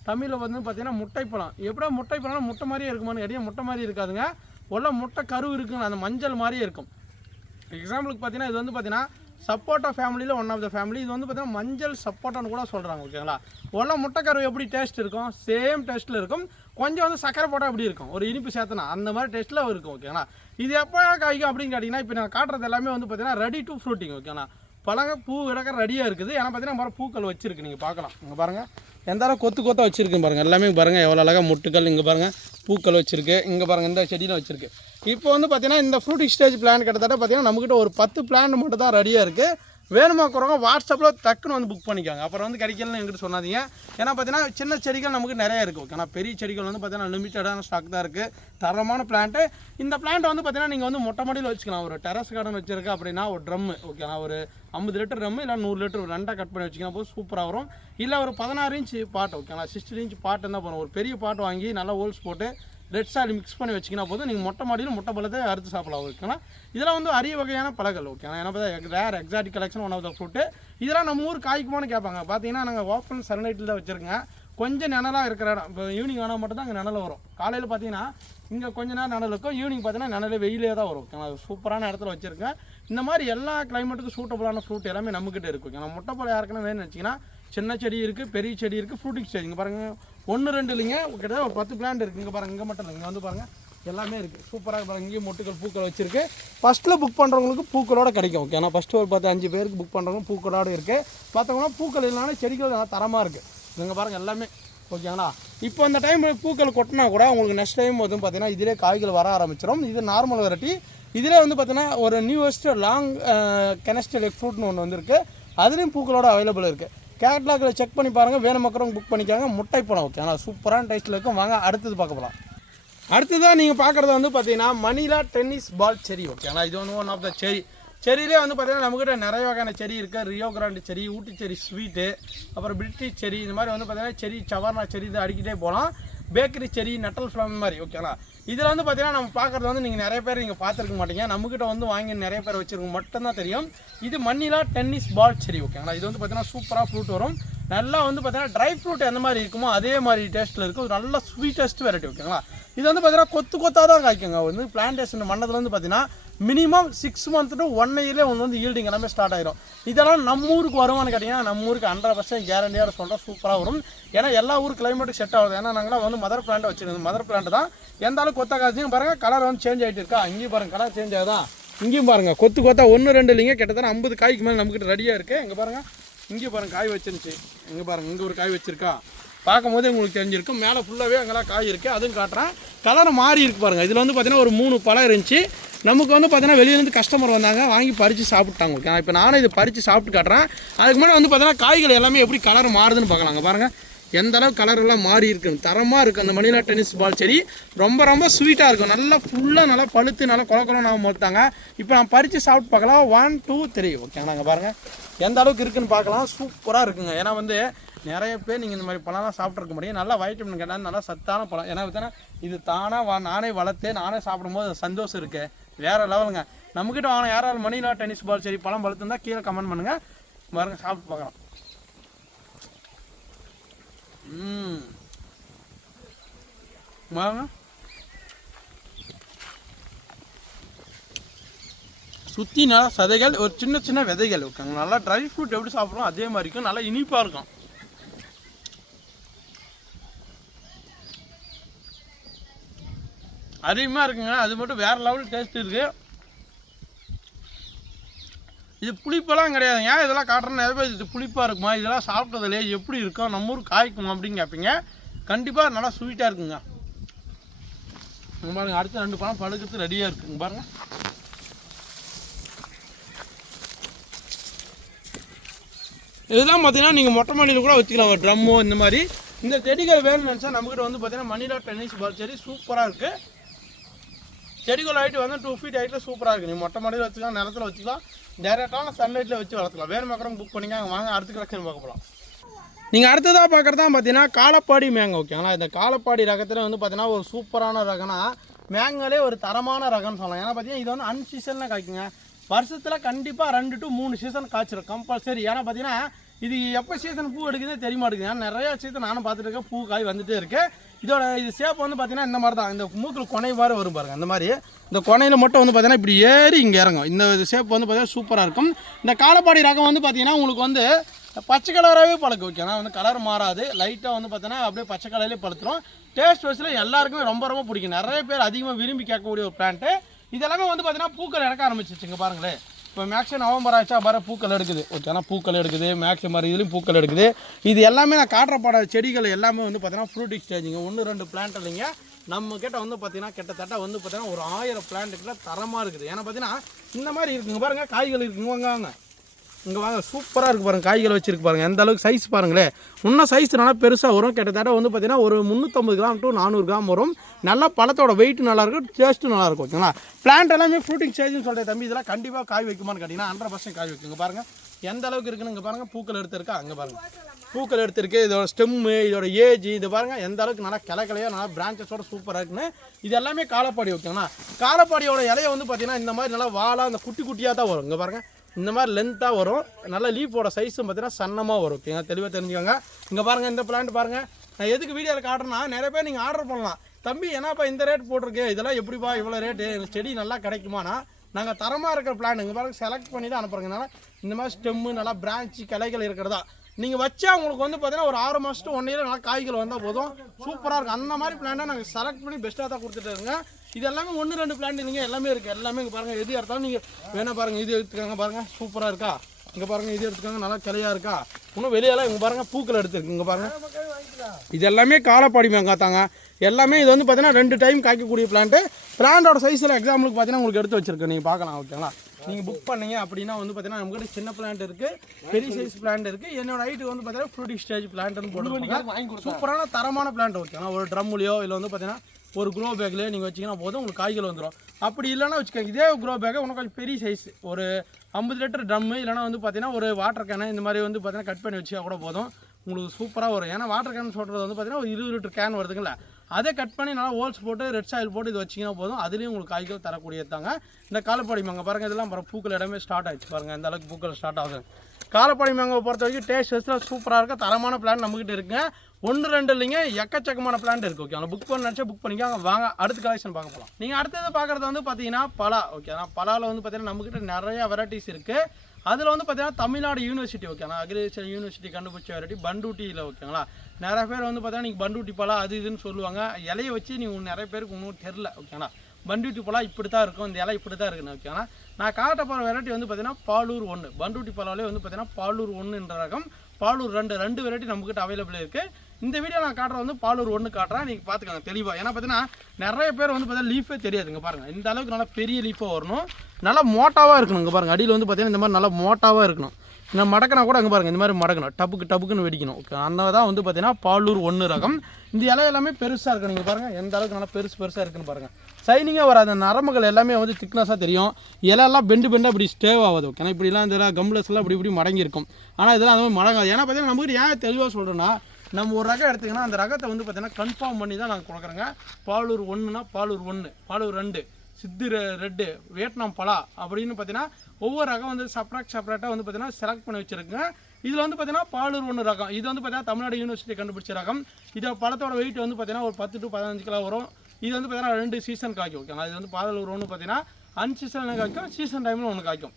S1: தமிழில் வந்து பார்த்தீங்கன்னா முட்டைப்பழம். எப்படியா முட்டைப்பழம் முட்டை மாதிரியே இருக்குமான்னு கேட்டீங்க முட்டை மாதிரி இருக்காதுங்க. உள்ள முட்டை கரு இருக்குங்க அந்த மஞ்சள் மாதிரியே இருக்கும். எக்ஸாம்பிளுக்கு பார்த்தீங்கன்னா இது வந்து பார்த்தீங்கன்னா சப்போட்டா ஃபேமிலியில் ஒன் ஆஃப் த ஃபேமிலி இது வந்து பார்த்தீங்கன்னா மஞ்சள் சப்போட்டான்னு கூட சொல்கிறாங்க ஓகேங்களா உள்ள முட்டைக்கரு எப்படி டேஸ்ட் இருக்கும்? சேம் டேஸ்ட்டில் இருக்கும். கொஞ்சம் வந்து சக்கரை போட்டால் எப்படி இருக்கும்? ஒரு இனிப்பு சேர்த்தனா அந்த மாதிரி டேஸ்ட்டில் இருக்கும் ஓகேங்களா இது எப்போ காய்க்கும் அப்படின்னு கேட்டிங்கன்னா இப்போ நான் காட்டுறது எல்லாமே வந்து பார்த்தீங்கன்னா ரெடி டு ஃப்ரூட்டிங் ஓகேங்களா பழங்க பூ விடக்க ரெடியாக இருக்குது. ஏன்னா பார்த்தீங்கன்னா மரம் பூக்கள் வச்சிருக்கு. நீங்கள் பார்க்கலாம். இங்கே பாருங்கள் எந்த அளவு கொத்து கொத்தாக வச்சுருக்கு பாருங்கள் எல்லாமே பாருங்கள் எவ்வளோ அழகாக முட்டுக்கள் இங்கே பாருங்கள் பூக்கள் வச்சுருக்கு. இங்கே பாருங்கள் இந்த செடியில் வச்சுருக்கு. இப்போ வந்து பார்த்தீங்கன்னா இந்த ஃப்ரூட் ஸ்டேஜ் பிளான் கிட்டத்தட்ட பார்த்தீங்கன்னா நம்மக்கிட்ட ஒரு பத்து பிளான் மட்டும் தான் ரெடியாக இருக்குது வேணுமா குறவங்க வாட்ஸ்அப்பில் டக்குன்னு வந்து புக் பண்ணிக்காங்க. அப்புறம் வந்து கிடைக்கலன்னு எங்கிட்ட சொன்னாதீங்க. ஏன்னா பார்த்தீங்கன்னா சின்ன செடிகள் நமக்கு நிறைய இருக்குது ஓகேனா பெரிய செடிகள் வந்து பார்த்தீங்கன்னா லிமிட்டடான ஸ்டாக் தான் இருக்குது தரமான பிளான்ட்டு இந்த பிளான்ட் வந்து பார்த்தீங்கன்னா நீங்கள் வந்து மொட்டை மாடியில் வச்சுக்கலாம். ஒரு டெரஸ் கார்டன் வச்சிருக்கு அப்படின்னா ஒரு ட்ரம்மு நான் ஒரு ஐம்பது லிட்டர் ட்ரம்மு இல்லை நூறு லிட்டர் ரெண்டாக கட் பண்ணி வச்சிங்கன்னா போது சூப்பராக வரும். இல்லை ஒரு பதினாறு இன்ச் பாட்டு ஓகேங்களா சிக்ஸ்டி இன்ச் பாட்டு என்ன பண்ணும் ஒரு பெரிய பாட்டு வாங்கி நல்லா ஹோல்ஸ் போட்டு ரெட் சாலி மிக்ஸ் பண்ணி வச்சிங்கன்னா போதும். நீங்கள் மொட்டை மாடியில் முட்டை பழத்தை அறுத்து சாப்பிடலாம் ஓகேனா இதெல்லாம் வந்து அரிய வகையான பழங்கள் ஓகேனா ஏன்னா பார்த்தா rare exotic collection one of the fruit இதெல்லாம் நம்ம ஊர் காய்க்குமான்னு கேட்பாங்க. பார்த்தீங்கன்னா நாங்கள் ஓப்பன் சன்லைட்டில் தான் வச்சுருக்கோங்க கொஞ்சம் நிழலாக இருக்கிற இடம். இப்போ ஈவினிங் ஆனால் மட்டும் தான் அங்கே நிழல் வரும். காலையில் பார்த்தீங்கன்னா இங்கே கொஞ்ச நேரம் நிழல் இருக்கும் ஈவினிங் பார்த்தீங்கன்னா நிழல் வெயிலே தான் வரும் ஓகேங்களா அது சூப்பரான இடத்துல வச்சுருக்கேன். இந்த மாதிரி எல்லா கிளைமேட்டுக்கும் சூட்டபுளான ஃப்ரூட் எல்லாமே நம்மக்கிட்ட இருக்கும் ஓகேங்களா முட்டைப்பழம் யாருக்குன்னு வேணும்னு வச்சிங்கன்னா சின்ன செடி இருக்குது பெரிய செடி இருக்குது ஃப்ரூட்டிங் ஸ்டேஜ் இங்கே பாருங்கள் ஒன்று ரெண்டு இல்லைங்க. கிட்டத்தட்ட ஒரு பத்து பிளான்ட் இருக்குது இங்கே பாருங்கள் இங்கே மட்டும் இல்லை. இங்கே வந்து பாருங்கள் எல்லாமே இருக்குது சூப்பராக பாருங்க. இங்கேயும் மொட்டுக்கள் பூக்கள் வச்சுருக்கு. ஃபஸ்ட்டில் புக் பண்ணுறவங்களுக்கு பூக்களோட கிடைக்கும் ஓகே ஆனால் ஃபஸ்ட்டு ஒரு பத்து அஞ்சு பேருக்கு புக் பண்ணுறவங்க பூக்களோட இருக்குது பார்த்தவங்கன்னா பூக்கள் இல்லைனாலும் செடிகள் நல்லா தரமாக இருக்குது இங்கே பாருங்கள் எல்லாமே ஓகேங்களா இப்போ அந்த டைம் பூக்கள் கொட்டினா கூட உங்களுக்கு நெக்ஸ்ட் டைம் வந்து பார்த்தீங்கன்னா இதிலே காய்கள் வர ஆரம்பிச்சிடும் இது நார்மல் வெரைட்டி இதிலே வந்து பார்த்தீங்கன்னா ஒரு நியூவஸ்ட் லாங் கெனஸ்டல் ஃப்ரூட்னு ஒன்று வந்திருக்கு. அதுலேயும் பூக்களோட அவைலபிள் இருக்குது கேட்லாகில் செக் பண்ணி பாருங்கள் வேணும் மக்களும் புக் பண்ணிக்காங்க முட்டை பழம் ஓகே ஆனால் சூப்பரான டேஸ்ட்டில் இருக்கும். வாங்க அடுத்தது பார்க்க போகலாம் அடுத்ததாக நீங்கள் பார்க்குறது வந்து பார்த்தீங்கன்னா மணிலா டென்னிஸ் பால் செரி ஓகே ஆனால் இது ஒன்று ஒன் ஆஃப் த செரி செரியிலே வந்து பார்த்தீங்கன்னா நம்மக்கிட்ட நிறைய வகையான செடி இருக்குது ரியோ கிராண்டு செடி ஊட்டி செடி ஸ்வீட்டு அப்புறம் பிரிட்டிஷ் செடி இந்த மாதிரி வந்து பார்த்தீங்கன்னா செடி சவர்னா செடி இது அடிக்கிட்டே போகலாம். பேக்கரி செடி நட்டல் ஃப்ளம் மாதிரி ஓகேங்களா இதில் வந்து பார்த்தீங்கன்னா நம்ம பார்க்குறது வந்து நீங்கள் நிறைய பேர் நீங்கள் பார்த்துருக்க மாட்டீங்க. நம்மக்கிட்ட வந்து வாங்கி நிறைய பேர் வச்சுருக்க மட்டும்தான் தெரியும். இது மண்ணிலா டென்னிஸ் பால் செடி ஓகேங்களா இது வந்து பார்த்தீங்கன்னா சூப்பராக ஃப்ரூட் வரும். நல்லா வந்து பார்த்தீங்கன்னா ட்ரை ஃப்ரூட் எந்த மாதிரி இருக்குமோ அதே மாதிரி டேஸ்ட்டில் இருக்கும். நல்லா நல்ல ஸ்வீட்டஸ்ட் வெரைட்டி ஓகேங்களா இது வந்து பார்த்தீங்கன்னா கொத்து கொத்தாக தான் காய்க்குங்க. வந்து பிளான்டேஷன் மண்ணத்தில் வந்து பார்த்தீங்கன்னா minimum six month to one இயர்லேயே ஒன்று வந்து ஈல்டிங் எல்லாமே ஸ்டார்ட் ஆயிரும். இதெல்லாம் நம்ம ஊருக்கு வருமானு கேட்டிங்கன்னா நம்ம ஊருக்கு ஹண்ட்ரட் பர்சன்ட் கேரண்டியாக சொல்கிறோம் சூப்பராக வரும். ஏன்னா எல்லா ஊர் கிளைமேட்டுக்கு செட் ஆகுது. ஏன்னா நாங்களாம் வந்து மதர் பிளான்ட் வச்சுருக்கோம். மதர் பிளான்ட் தான். எந்த அளவுக்கு கொத்த காய்ச்சியும் பாருங்கள் கலர் வந்து சேஞ்ச் ஆகிட்டு இருக்கா? இங்கேயும் பாருங்கள் கலர் சேஞ்ச் ஆகுதா? இங்கேயும் பாருங்கள் கொத்து கொத்தா ஒன்று ரெண்டு இல்லைங்க. கிட்டத்தட்ட ஐம்பது காய்க்கு மேலே நம்மக்கிட்ட ரெடியாக இருக்குது இங்கே பாருங்கள் இங்கே பாருங்கள் காய் வச்சிருந்துச்சு. இங்கே பாருங்கள் இங்கே ஒரு காய் வச்சிருக்கா. பார்க்கும்போது உங்களுக்கு தெரிஞ்சிருக்கும். மேலே ஃபுல்லாகவே அங்கெல்லாம் காய் இருக்குது அதுவும் காட்டுறேன். கலரை மாறி இருக்கு பாருங்கள் இதில் வந்து பார்த்தீங்கன்னா ஒரு மூணு பழம் இருந்துச்சு. நமக்கு வந்து பார்த்தீங்கன்னா வெளியிலேருந்து கஸ்டமர் வந்தாங்க. வாங்கி பறித்து சாப்பிட்டாங்க ஓகே இப்போ நானும் இது பறித்து சாப்பிட்டு காட்டுறேன். அதுக்கு முன்னாடி வந்து பார்த்தீங்கன்னா காய்கள் எல்லாமே எப்படி கலர் மாறுதுன்னு பார்க்கலாங்க பாருங்கள் எந்த அளவுக்கு கலரெல்லாம் மாறி இருக்கும் தரமாக இருக்குது அந்த மணிலா டென்னிஸ் பால் செடி ரொம்ப ரொம்ப ஸ்வீட்டாக இருக்கும். நல்லா ஃபுல்லாக நல்லா பழுத்து நல்லா கொல நான் மொத்தாங்க இப்போ நான் பறித்து சாப்பிட்டு பார்க்கலாம். ஒன் டூ த்ரீ ஓகேங்களாங்க பாருங்கள் எந்த அளவுக்கு இருக்குன்னு பார்க்கலாம். சூப்பராக இருக்குங்க. ஏன்னா வந்து நிறைய பேர் நீங்கள் இந்த மாதிரி பழம்லாம் சாப்பிட்ருக்க முடியும். நல்லா வைட்டமின் கேட்டால் நல்லா சத்தான பழம். ஏன்னா பார்த்தீங்கன்னா இது தானாக வா நானே வளர்த்து நானே சாப்பிடும்போது சந்தோஷம் இருக்குது வேறு லெவலுங்க நம்மக்கிட்ட வாங்க யாராவது மணிலா டென்னிஸ் பால் சரி பழம் பழுத்துருந்தா கீழே கமெண்ட் பண்ணுங்கள் பாருங்கள் சாப்பிட்டு பார்க்கலாம். வாங்க. சுற்றி நல்லா சதைகள் ஒரு சின்ன சின்ன விதைகள் இருக்காங்க நல்லா ட்ரை ஃப்ரூட் எப்படி சாப்பிட்றோம் அதே மாதிரி இருக்கும். நல்லா இனிப்பாக இருக்கும். அருமையாக இருக்குங்க. அது மட்டும் வேறு லெவல் டேஸ்ட் இருக்குது இது புளிப்பெல்லாம் கிடையாதுங்க ஏன் இதெல்லாம் காட்டுறேன் நிறைய பேர் இது புளிப்பாக இருக்குமா? இதெல்லாம் சாப்பிட்டதுலே எப்படி இருக்கும்? நம்ம ஊர் காய்க்குமா அப்படின்னு கேட்பீங்க கண்டிப்பாக நல்லா ஸ்வீட்டாக இருக்குங்க. பாருங்கள் அடுத்த ரெண்டு பழம் பழுக்கிறது ரெடியாக இருக்குங்க. பாருங்க. இதெல்லாம் பார்த்தீங்கன்னா நீங்கள் மொட்டை மாடியில் கூட வச்சுக்கலாம். ட்ரம்மோ இந்த மாதிரி. இந்த செடிகள் வேணும்னு நினச்சா நம்மக்கிட்ட வந்து பார்த்தீங்கன்னா மணிலா டென்னிஸ் பால் செடி சூப்பராக இருக்குது செடிகள் ஹைட் வந்து டூ ஃபீட் ஹைட்டில் சூப்பராக இருக்குது நீ மொட்டை மாடியில் வச்சுக்கலாம் நிலத்துல வச்சுக்கலாம் டேரெக்டான சன்லைட்டில் வச்சு வளர்த்துக்கலாம். வேறு மக்களும் புக் பண்ணிங்க அங்கே வாங்க அடுத்த கலெக்ஷன் பார்க்க போகலாம் நீங்கள் அடுத்ததாக பார்க்குறதா தான் பார்த்தீங்கன்னா காலப்பாடி மேங்கோ ஓகேங்களா இந்த காலப்பாடி ரகத்தில் வந்து பார்த்தீங்கன்னா ஒரு சூப்பரான ரகம்னா மேங்கோலே ஒரு தரமான ரகம்னு சொல்லலாம். ஏன்னா பார்த்தீங்கன்னா இது வந்து அன்சீசனில் காய்க்குங்க. வருஷத்தில் கண்டிப்பாக ரெண்டு டு மூணு சீசன் காய்ச்சிடும் கம்பல்சரி ஏன்னா பார்த்தீங்கன்னா இது எப்போ சீசன் பூ எடுக்குதுன்னு தெரிய மாட்டேங்குது. ஏன்னா நிறையா சீசன் நானும் பார்த்துட்டு இருக்கேன். பூ காய் வந்துட்டே இருக்குது இதோட இது ஷேப் வந்து பார்த்தீங்கன்னா இந்த மாதிரி தான் இந்த மூக்கில் கொனை மாதிரி வரும் பாருங்கள் இந்த மாதிரி. இந்த கொனையில் மட்டும் வந்து பார்த்தீங்கன்னா இப்படி ஏறி இங்கே இறங்கும். இந்த ஷேப் வந்து பார்த்தீங்கன்னா சூப்பராக இருக்கும். இந்த காலப்பாடி ரகம் வந்து பார்த்தீங்கன்னா உங்களுக்கு வந்து பச்சை கலராகவே பழக்கம். ஓகே ஆனால் வந்து கலர் மாறாது. லைட்டாக வந்து பார்த்தீங்கன்னா அப்படியே பச்சை கலர்லேயே பழுத்துரும். டேஸ்ட் வைஸில் எல்லாருக்குமே ரொம்ப ரொம்ப பிடிக்கும். நிறைய பேர் அதிகமாக விரும்பி கேட்கக்கூடிய ஒரு பிளான்ட்டு இதெல்லாமே வந்து பார்த்தீங்கன்னா பூக்கள் இறக்க ஆரம்பிச்சிச்சுங்க பாருங்களேன். இப்போ மேக்ஸிமம் நவம்பர் ஆச்சா வர பூக்கள் எடுக்குது. ஓகேனா பூக்கள் எடுக்குது மேக்ஸிமம் மாதிரி இதுலேயும் பூக்கள் எடுக்குது. இது எல்லாமே நான் காட்டுறப்பட செடிகள் எல்லாமே வந்து பார்த்தீங்கன்னா ஃப்ரூட்டிங் ஸ்டேஜிங்க ஒன்று ரெண்டு பிளான்ட் இல்லைங்க. நம்ம கிட்ட வந்து பார்த்தீங்கன்னா கிட்டத்தட்ட வந்து பார்த்தீங்கன்னா ஒரு ஆயிரம் பிளான்ட்டு கிட்ட தரமாக இருக்குது. ஏன்னா பார்த்தீங்கன்னா இந்த மாதிரி இருக்குங்க. பாருங்க காய்கள் இருக்குங்க. வாங்க வாங்க. இங்கே வாங்க சூப்பராக இருக்குது பாருங்கள் காய்கள் வச்சிருக்கு பாருங்கள் எந்த அளவுக்கு சைஸ் பாருங்களேன். இன்னும் சைஸ் நல்லா பெருசாக வரும். கிட்டத்தட்ட வந்து பார்த்தீங்கன்னா ஒரு முந்நூற்றம்பது கிராம் டு நானூறு கிராம் வரும். நல்லா பழத்தோட வெயிட் நல்லாயிருக்கும் டேஸ்ட்டும் நல்லா இருக்கும் ஓகேங்களா பிளான்ட் எல்லாமே ஃப்ரூட்டிங் ஸ்டேஜ்னு சொல்கிறேன் தம்பி. இதெல்லாம் கண்டிப்பாக காய் வைக்குமான்னு கேட்டிங்கன்னா ஹண்ட்ரட் பர்சன்ட் காய் வைக்குங்க. பாருங்கள் எந்த அளவுக்கு இருக்குன்னு இங்கே பாருங்கள் பூக்கள் எடுத்திருக்கா? அங்கே பாருங்கள் பூக்கள் எடுத்திருக்கு இதோட ஸ்டெம்மு இதோட ஏஜ் இது பாருங்கள் எந்த அளவுக்கு நல்லா கிளக்கலையோ நல்லா பிரான்ச்சஸோட சூப்பராக இருக்குன்னு. இது எல்லாமே காலப்பாடி ஓகேங்களா காலப்பாடியோட இலைய வந்து பார்த்தீங்கன்னா இந்த மாதிரி நல்லா வாழா அந்த குட்டி குட்டியாக தான் வரும். இங்கே பாருங்கள் இந்த மாதிரி லென்த்தாக வரும். நல்ல லீஃபோட சைஸும் பார்த்தீங்கன்னா சன்னமாக வரும். ஓகேங்களா தெளிவாக தெரிஞ்சுக்கோங்க. இங்கே பாருங்கள் இந்த பிளான்ட் பாருங்கள் நான் எதுக்கு வீடியோவில் காட்டுறேன்னா நிறைய பேர் நீங்கள் ஆர்டர் பண்ணலாம். தம்பி என்னப்பா இந்த ரேட் போட்டிருக்கு? இதெல்லாம் எப்படிப்பா இவ்வளோ ரேட்டு எனக்கு செடி நல்லா கிடைக்குமானா நாங்கள் தரமாக இருக்கிற பிளான் இங்கே பாருங்கள் செலக்ட் பண்ணி தான் அனுப்புறதுனால இந்த மாதிரி ஸ்டெம்மு நல்லா பிரான்ச்சு கிளைகள் இருக்கிறதா. நீங்கள் வச்சா உங்களுக்கு வந்து பார்த்தீங்கன்னா ஒரு ஆறு மாதத்துக்கு ஒன் இயர் நல்லா காய்கள் வந்தால் போதும். சூப்பராக இருக்கும். அந்த மாதிரி பிளான்ட்டை நாங்கள் செலக்ட் பண்ணி பெஸ்ட்டாக தான் கொடுத்துட்டு இருக்கோங்க. இது எல்லாமே ஒன்று ரெண்டு பிளான்ட் இல்லைங்க. எல்லாமே இருக்குது எல்லாமே இங்கே பாருங்கள் எது எடுத்தாலும் நீங்கள் வேணா பாருங்கள் இது எடுத்துக்கோங்க பாருங்கள் சூப்பராக இருக்கா? இங்கே பாருங்கள் இது எடுத்துக்கோங்க. நல்லா கிளையா இருக்கா? இன்னும் வெளியெல்லாம் இங்கே பாருங்கள் பூக்கள் எடுத்துருக்கு. இங்கே பாருங்கள் இது எல்லாமே காலப்பாடி மேங்காத்தாங்க எல்லாமே இது வந்து பார்த்தீங்கன்னா ரெண்டு டைம் காய்க்கக்கூடிய பிளான்ட்டு பிளான்ட்டோட சைஸில் எக்ஸாம்பிளுக்கு பார்த்தீங்கன்னா உங்களுக்கு எடுத்து வச்சிருக்கேன். நீங்கள் பார்க்கலாம் ஓகேங்களா நீங்கள் புக் பண்ணீங்க அப்படின்னா வந்து பார்த்தீங்கன்னா நம்மகிட்ட சின்ன பிளான்ட் இருக்குது பெரிய சைஸ் பிளான்ட் இருக்குது என்னோட ஹைட்டு வந்து பார்த்தீங்கன்னா ஃப்ரூட்டி ஸ்டேஜ் பிளான்ட்னு போட்டுருக்காங்க சூப்பரான தரமான பிளான்ட் ஓகேங்களா ஒரு ட்ரம்முலையோ இல்லை வந்து பார்த்தீங்கன்னா ஒரு க்ரோ பேக்கில் நீங்கள் வச்சிங்கன்னா போதும் உங்களுக்கு காய்கள் வந்துடும் அப்படி இல்லைன்னா வச்சுக்கோங்க இதே க்ரோ பேக்கை உனக்கு கொஞ்சம் பெரிய சைஸ் ஒரு ஐம்பது லிட்டர் ட்ரம்மு இல்லைனா வந்து பார்த்தீங்கன்னா ஒரு வாட்டர் கேனு இந்த மாதிரி வந்து பார்த்தீங்கன்னா கட் பண்ணி வச்சா கூட போதும். உங்களுக்கு சூப்பராக வரும். ஏன்னா வாட்டர் கேன் சொல்கிறது வந்து பார்த்தீங்கன்னா ஒரு இருபது லிட்டர் கேன் வருதுங்களா அதே கட் பண்ணி நல்லா ஹோல்ஸ் போட்டு ரெட் சாயில் போட்டு இது வச்சிங்கன்னா போதும். அதுலேயும் உங்களுக்கு காய்கள் தரக்கூடியது தாங்க. இந்த காலப்பாடி மாங்க பாருங்கள் இதெல்லாம் பாருங்க பூக்கள் இடமே ஸ்டார்ட் ஆகிடுச்சு பாருங்கள் இந்த அளவுக்கு பூக்கள் ஸ்டார்ட் ஆகுது. காலப்பாடி மேங்கோ பொறுத்த வரைக்கும் டேஸ்ட் வச்சு சூப்பராக இருக்க. தரமான பிளான் நம்மகிட்ட இருக்குங்க ஒன்று ரெண்டு இல்லைங்க எக்கச்சக்கமான பிளான் இருக்குது ஓகே புக் பண்ண நினச்சா புக் பண்ணிக்கோங்க வாங்க அடுத்த கலெக்ஷன் பார்க்க போகலாம் நீங்கள் அடுத்தது பார்க்குறது வந்து பார்த்தீங்கன்னா பலா. ஓகேண்ணா பலாவில் வந்து பார்த்தீங்கன்னா நம்மகிட்ட நிறைய வெரைட்டிஸ் இருக்குது அதில் வந்து பார்த்தீங்கன்னா தமிழ்நாடு யூனிவர்சிட்டி ஓகேங்களா அக்ரிகல்ச்சர் யூனிவர்சிட்டி கண்டுபிடிச்ச வெரைட்டி பண்டூட்டியில் ஓகேங்களா நிறைய பேர் வந்து பார்த்தீங்கன்னா நீங்கள் பண்டூட்டி பழம் அது இதுன்னு சொல்லுவாங்க. இலையை வச்சு நீங்கள் நிறைய பேருக்கு ஒன்றும் தெரில ஓகேங்களா பண்டூட்டி பழம் இப்படி தான் இருக்கும் இந்த இலை இப்படி தான் இருக்குன்னு ஓகேங்களா நான் காட்ட போகிற வெரைட்டி வந்து பார்த்தீங்கன்னா பாலூர் ஒன்று பண்டூட்டி பழாலே வந்து பார்த்தீங்கன்னா பாலூர் ஒன்றுன்ற ரகம். பாலூர் ரெண்டு ரெண்டு வெரைட்டி நம்மக்கிட்ட அவைலபிள் இருக்குது இந்த வீடியோ நான் காட்டுறது வந்து பாலூர் ஒன்று காட்டுறேன் நீங்கள் பார்த்துக்கோங்க தெளிவாக ஏன்னா பார்த்தீங்கன்னா நிறைய பேர் வந்து பார்த்தீங்கன்னா லீஃபே தெரியாதுங்க பாருங்கள் இந்த அளவுக்கு நல்லா பெரிய லீஃபாக வரணும். நல்லா மோட்டாவாக இருக்கணுங்க பாருங்கள் அடியில் வந்து பார்த்தீங்கன்னா இந்த மாதிரி நல்லா மோட்டாவாக இருக்கணும். இந்த மடக்கினா கூட அங்கே பாருங்கள் இந்த மாதிரி மடக்கணும். டப்புக்கு டப்புக்குன்னு வெடிக்கணும். ஓகே அந்த தான் வந்து பார்த்தீங்கன்னா பாலூர் ஒன்று ரகம். இந்த இலை எல்லாமே பெருசாக இருக்குது நீங்கள் பாருங்கள் எந்த அளவுக்கு நல்லா பெருசு பெருசாக இருக்குன்னு பாருங்கள் சைனிங்காக வராத நரம்புகள் எல்லாமே வந்து திக்னஸாக தெரியும். இலையெல்லாம் பெண்டு பெண்டாக இப்படி ஸ்டேவ் ஆகுது ஏன்னா இப்படிலாம் இந்த கம்ப்ளஸ்லாம் இப்படி இப்படி மடங்கியிருக்கும். ஆனால் இதெல்லாம் அந்த மாதிரி மடங்காது. ஏன்னா பார்த்தீங்கன்னா நமக்கு ஏன் தெளிவாக சொல்கிறேன்னா நம்ம ஒரு ரகம் எடுத்திங்கன்னா அந்த ரகத்தை வந்து பார்த்தீங்கன்னா கன்ஃபார்ம் பண்ணி தான் நாங்கள் கொடுக்குறோங்க. பாலூர் ஒன்றுனா பாலூர் ஒன்று பாலூர் ரெண்டு. சித்து ரெட்டு வியட்நாம் பலா அப்படின்னு பார்த்தீங்கன்னா ஒவ்வொரு ரகம் வந்து செப்பரேட் செப்பரேட்டாக வந்து பார்த்தீங்கன்னா செலக்ட் பண்ணி வச்சிருக்கேன் இதில் வந்து பார்த்தீங்கன்னா பாலூர் ஒன்று ரகம். இது வந்து பார்த்தீங்கன்னா தமிழ்நாடு யூனிவர்சிட்டி கண்டுபிடிச்ச ரகம். இதை பழத்தோட வெயிட் வந்து பார்த்தீங்கன்னா ஒரு பத்து டு பதினஞ்சு கிலோ வரும். இது வந்து பார்த்தீங்கன்னா ரெண்டு சீசன் காய்க்கும் ஓகேங்களா இது வந்து பாலூர் ஒன்று பார்த்தீங்கன்னா அன் சீசனில் காய்க்கும்? சீசன் டைமில் ஒன்று காய்க்கும்.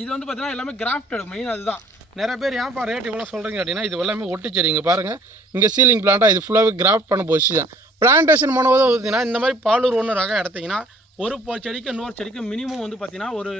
S1: இது வந்து பார்த்தீங்கன்னா எல்லாமே கிராஃப்டட் மெயின் அதுதான். நிறைய பேர் ஏன்ப்பா ரேட் இவ்வளோ சொல்கிறீங்க அப்படின்னா இது எல்லாமே ஒட்டுச்செடி. இங்கே பாருங்கள் இங்கே சீலிங் பிளான்ட்டாக இது ஃபுல்லாகவே கிராஃப்ட் பண்ண போச்சு பிளான்டேஷன் பண்ணும்போது பார்த்தீங்கன்னா இந்த மாதிரி பாலூர் ஒன்று ரகம் எடுத்தீங்கன்னா ஒரு செடிக்கு இன்னொரு செடிக்கு மினிமம் வந்து பார்த்தீங்கன்னா ஒரு